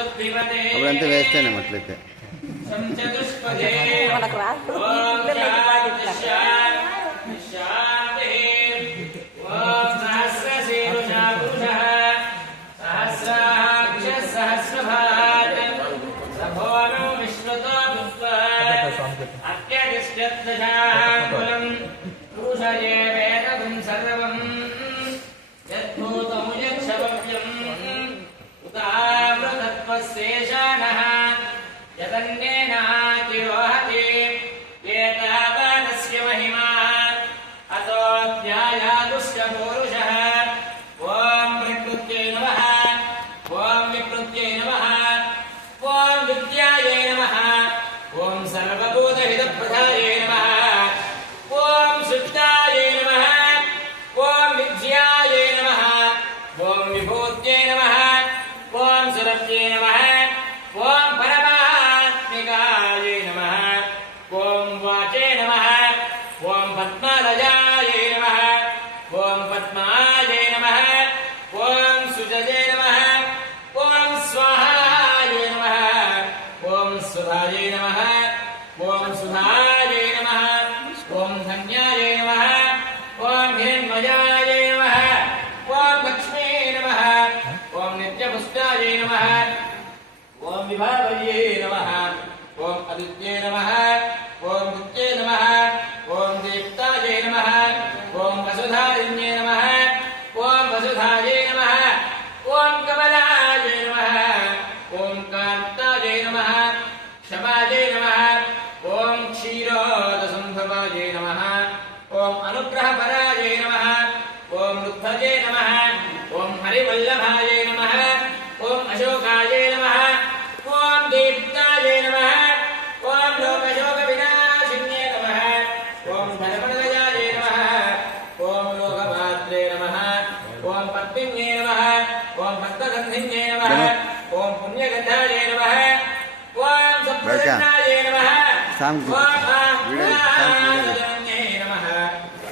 అప్పుడంతా వేస్తేనే అట్లయితే మనకు రాదు विभावये नमः ओम आदित्ये नमः ओम नित्ये नमः ओम दीप्ताये नमः ओम वसुधारिण्ये नमः ओम वसुधाये नमः ओम कमलाये नमः ओम कान्ताये नमः क्षमाये नमः ओम क्षीरोदसंभवाये नमः ओम अनुग्रहपराये नमः ओम रुद्धये नमः ओम हरिवल्लभाये नमः ओम अशोकाये नमः ओम दीप्ताये नमः ओम लोकशोकविनाशिन्ये नमः ओम धर्मनिलयाये नमः ओम लोकपात्रे नमः ओम पद्मिन्ये नमः ओम पद्मगन्धिन्ये नमः ओम पुण्यगन्धाये नमः ओम सप्तरत्नाये नमः ओम आह्लादजनन्ये नमः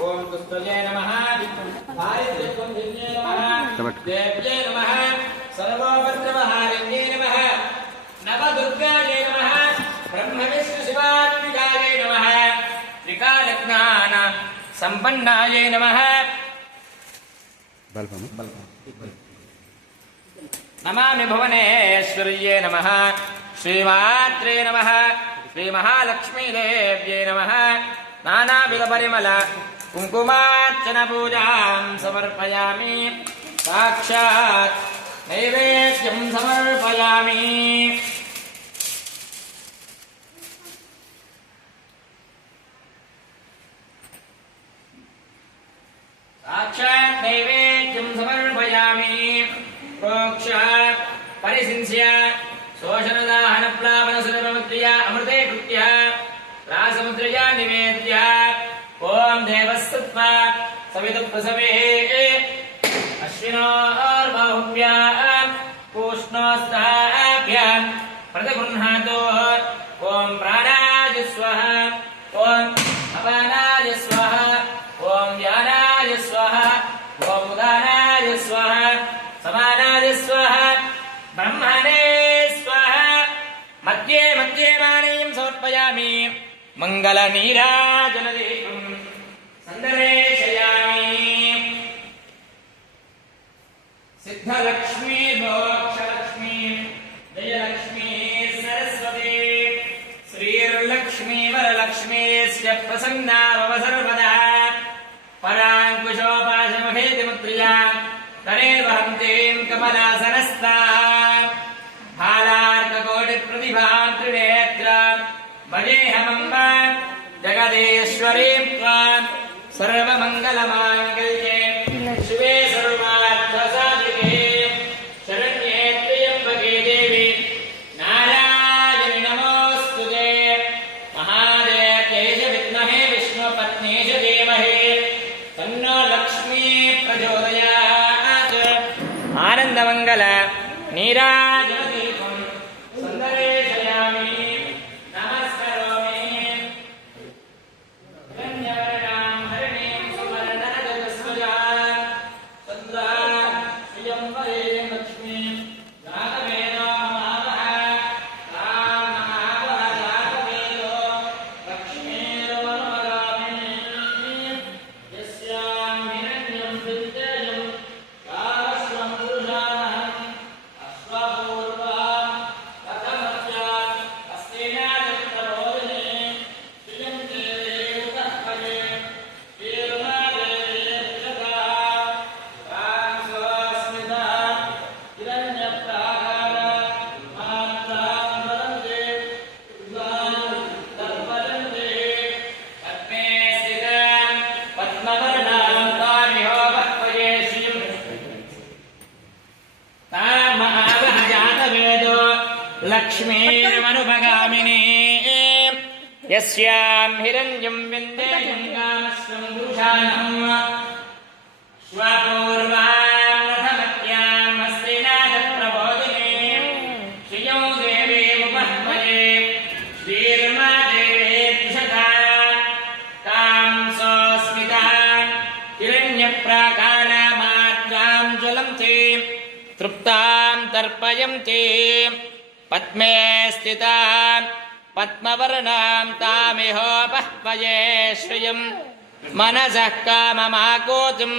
ओम तुष्टये नमः भारिद्रत्वन्धिन्ये नमः देव्ये नमः सर्वोपद्रवहारिण्ये नमः नवदुर्गाये नमः ब्रह्मविष्णुशिवात्मिकाये नमः त्रिकालज्ञान सम्पन्नाये नमः नमामि भुवनेश्वर्ये नमः श्रीमात्रे नमः श्रीमहालक्ष्मीदेव्ये नमः नानाविधपरिमल कुङ्कुमार्चन पूजां समर्पयामि साक्षात् नैवेद्यं समर्पयामि साक्षात् नैवेद्यं समर्पयामि प्रोक्षात् परिसिंस्य शोषणदाहनप्लावनसुरपमुद्रया अमृते कृत्य रासमुद्रया निवेद्य ॐ देवस्तत्वा सवितुप्रसवे अश्विनोर्बाहुभ्यां पूष्णोस्ताभ्यां प्रतिगृह्णातु ॐ प्राणाय स्वाहा ॐ अपानाय स्वाहा ॐ व्यानाय स्वाहा ॐ उदानाय स्वाहा समानाय स्वाहा ब्रह्मणे स्वाहा मध्ये मध्ये वाणीं समर्पयामि मङ्गलनीराजनदीपं सन्दर्शयामि सिद्धलक्ष्मी मोक्षलक्ष्मी जयलक्ष्मी सरस्वती श्रीर्लक्ष्मी वरलक्ष्मीश्च प्रसन्ना भव सर्वदा पराङ्कुशोपाशमभेदिमुद्रिया तरेर्वहन्तीं कमलासनस्तां हालार्ककोटिप्रतिभां त्रिनेत्रां भजेऽहमम्ब जगदीश्वरीं त्वां सर्वमङ्गलमाङ्गल्ये शिवे सर्वार्थसाधिके शरण्ये त्र्यम्बके देवी नारायणि नमोऽस्तुते महादेव्यै च विद्महे विष्णुपत्न्यै च धीमहि तन्नो लक्ष्मी प्रचोदयात् आनन्दमङ्गल नीराजनदीपं सन्दर्शयामि नमस्करोमि धन्यवर्णां हरिणीं सुवर्णरजतस्वजां चन्द्रां श्रियं वरे लक्ष्मीं नागमेनो लक्ष्मीर्मनुपगामिनी यस्यां हिरण्यं विन्देयं कामस्वं पुरुषाणम् स्वपूर्वां रथमत्यां हस्तिनाथप्रबोधिनीं श्रियं देवीमुपह्मये श्रीर्मा देवेऽक्षतां तां सोऽस्मितां हिरण्यप्राकारामार्गां ज्वलन्तीं तृप्तां तर्पयन्ती पद्मे स्थितां पद्मवर्णां तामिहोपह्वये श्रियं मनसः काममाकोतुं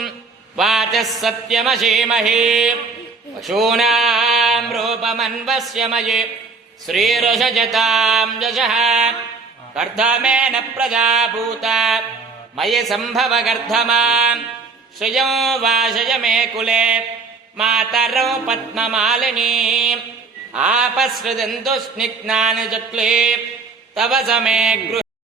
वाचः सत्यमशीमहि पशूनां रूपमन्वस्य मयि श्रीरुषजतां यशः कर्धमेन प्रजाभूता मयि सम्भव कर्धमां श्रियं वाशय मे कुले मातरौ पद्ममालिनी आपसृजन्तु स्निग्धानि चक्ले तव समे गृह